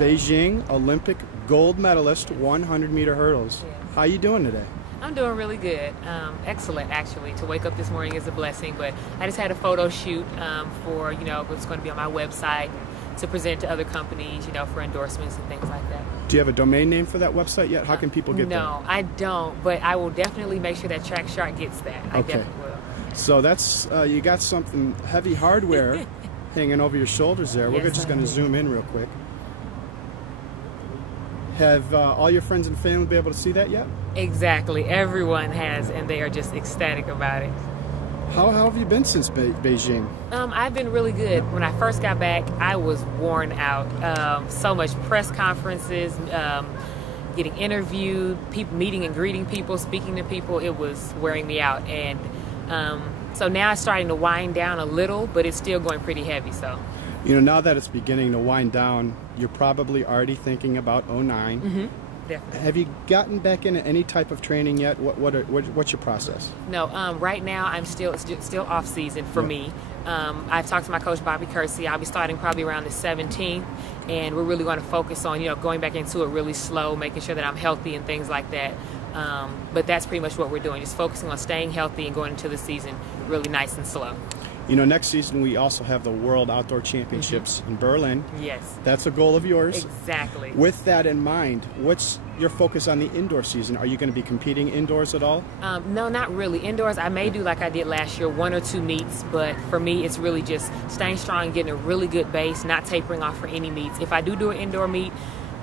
Beijing Olympic gold medalist, 100-meter hurdles. Yes. How you doing today? I'm doing really good. Excellent, actually. To wake up this morning is a blessing, but I just had a photo shoot for, what's going to be on my website to present to other companies, for endorsements and things like that. Do you have a domain name for that website yet? How can people get there? No, I don't, but I will definitely make sure that Track Shark gets that. I definitely will. So that's, you got something heavy hardware hanging over your shoulders there. We're just going to zoom in real quick. Have all your friends and family been able to see that yet? Exactly. Everyone has, and they are just ecstatic about it. How have you been since Beijing? I've been really good. When I first got back, I was worn out. So much press conferences, getting interviewed, meeting and greeting people, speaking to people, it was wearing me out. And so now it's starting to wind down a little, but it's still going pretty heavy. So, now that it's beginning to wind down, you're probably already thinking about '09. Mm-hmm. Definitely. Have you gotten back into any type of training yet? What's your process? No, right now I'm still off season for me. I've talked to my coach Bobby Kersey. I'll be starting probably around the 17th, and we're really going to focus on going back into it really slow, making sure that I'm healthy and things like that. But that's pretty much what we're doing, just focusing on staying healthy and going into the season really nice and slow. Next season we also have the World Outdoor Championships in Berlin. Yes. That's a goal of yours. Exactly. With that in mind, what's your focus on the indoor season? Are you going to be competing indoors at all? No, not really. Indoors, I may do like I did last year, 1 or 2 meets, but for me, it's really just staying strong and getting a really good base, not tapering off for any meets. If I do an indoor meet,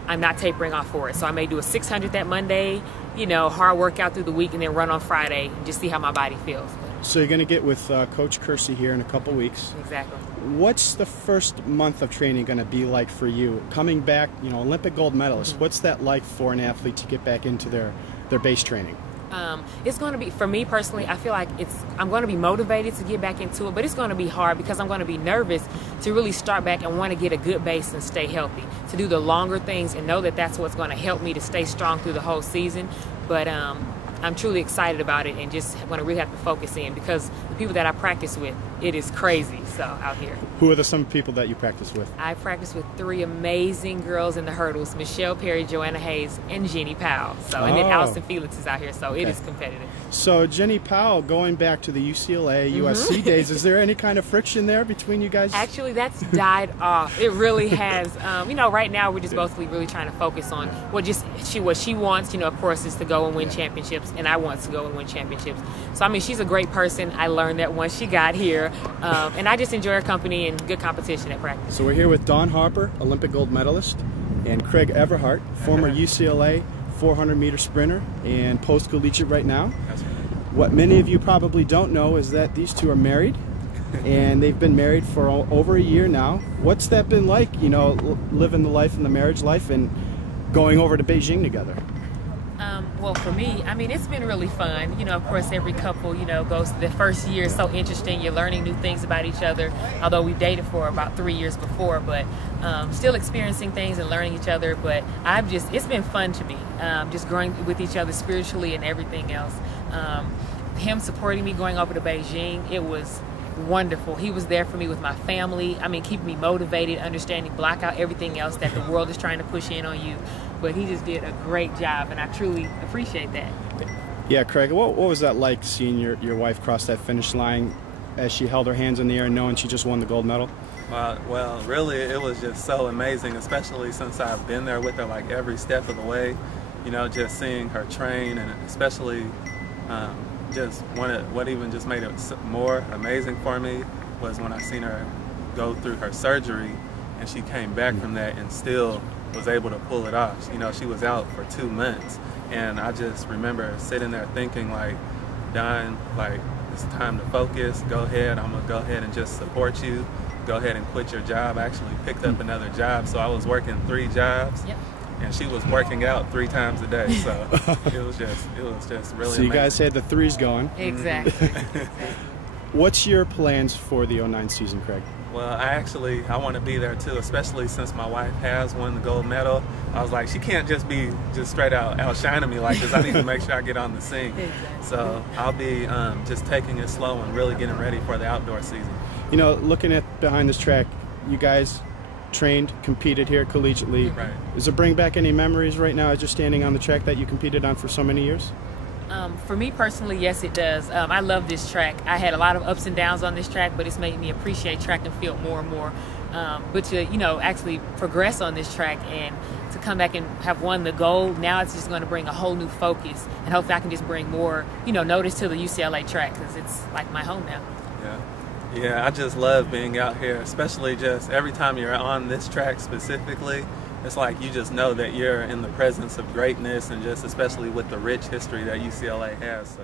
I'm not tapering off for it. So I may do a 600 that Monday, hard workout through the week, and then run on Friday and just see how my body feels. So you're going to get with Coach Kersey here in a couple weeks. Exactly. What's the first month of training going to be like for you? Coming back, Olympic gold medalist, what's that like for an athlete to get back into their base training? It's going to be, for me personally, I feel like I'm going to be motivated to get back into it, but it's going to be hard because I'm going to be nervous to really start back and want to get a good base and stay healthy, to do the longer things and know that that's what's going to help me to stay strong through the whole season. But I'm truly excited about it and just going to really have to focus in because the people that I practice with, it is crazy out here. Who are some people that you practice with? I practice with 3 amazing girls in the hurdles, Michelle Perry, Joanna Hayes, and Jenny Powell. And then Allison Felix is out here, so it is competitive. So Jenny Powell, going back to the UCLA, USC days, is there any kind of friction there between you guys? Actually, that's died off. It really has. Right now we're just both really trying to focus on what she wants, of course, is to go and win championships, and I want to go and win championships. So, she's a great person. I learned that once she got here, and I just enjoy her company and good competition at practice. So we're here with Dawn Harper, Olympic gold medalist, and Craig Everhart, former UCLA 400-meter sprinter and post-collegiate right now. That's right. What many of you probably don't know is that these two are married, and they've been married for over a year now. What's that been like, living the life and the marriage life and going over to Beijing together? Well, for me, it's been really fun. Of course, every couple, goes the first year is so interesting. You're learning new things about each other, although we've dated for about 3 years before, but still experiencing things and learning each other. But it's been fun to me, just growing with each other spiritually and everything else. Him supporting me going over to Beijing, it was wonderful. He was there for me with my family. Keeping me motivated, understanding, block out everything else that the world is trying to push in on you. But he just did a great job, and I truly appreciate that. Yeah, Craig, what was that like seeing your wife cross that finish line as she held her hands in the air knowing she just won the gold medal? Well, really, it was just so amazing, especially since I've been there with her like every step of the way. Just seeing her train, and especially what even just made it more amazing for me was when I seen her go through her surgery, and she came back from that and still was able to pull it off. She was out for 2 months, and I just remember sitting there thinking, like, Don, like, it's time to focus. Go ahead. I'm gonna go ahead and just support you. Go ahead and quit your job. I actually picked up another job, so I was working 3 jobs. Yep. And she was working out 3 times a day, so it was just really So you guys had the threes going. Exactly. What's your plans for the '09 season, Craig? Well, I want to be there too, especially since my wife has won the gold medal. I was like, she can't just be straight out outshining me like this. I need to make sure I get on the scene. Exactly. So I'll be just taking it slow and really getting ready for the outdoor season. Looking at behind this track, you guys trained, competed here collegiately. Right. Does it bring back any memories right now as you're standing on the track that you competed on for so many years? For me personally, yes, it does. I love this track. I had a lot of ups and downs on this track, but it's made me appreciate track and field more and more. But to, actually progress on this track and to come back and have won the gold, now it's just going to bring a whole new focus. And hopefully I can just bring more, notice to the UCLA track, because it's like my home now. Yeah, I just love being out here, especially just every time you're on this track specifically. It's like you just know that you're in the presence of greatness, and just especially with the rich history that UCLA has. So.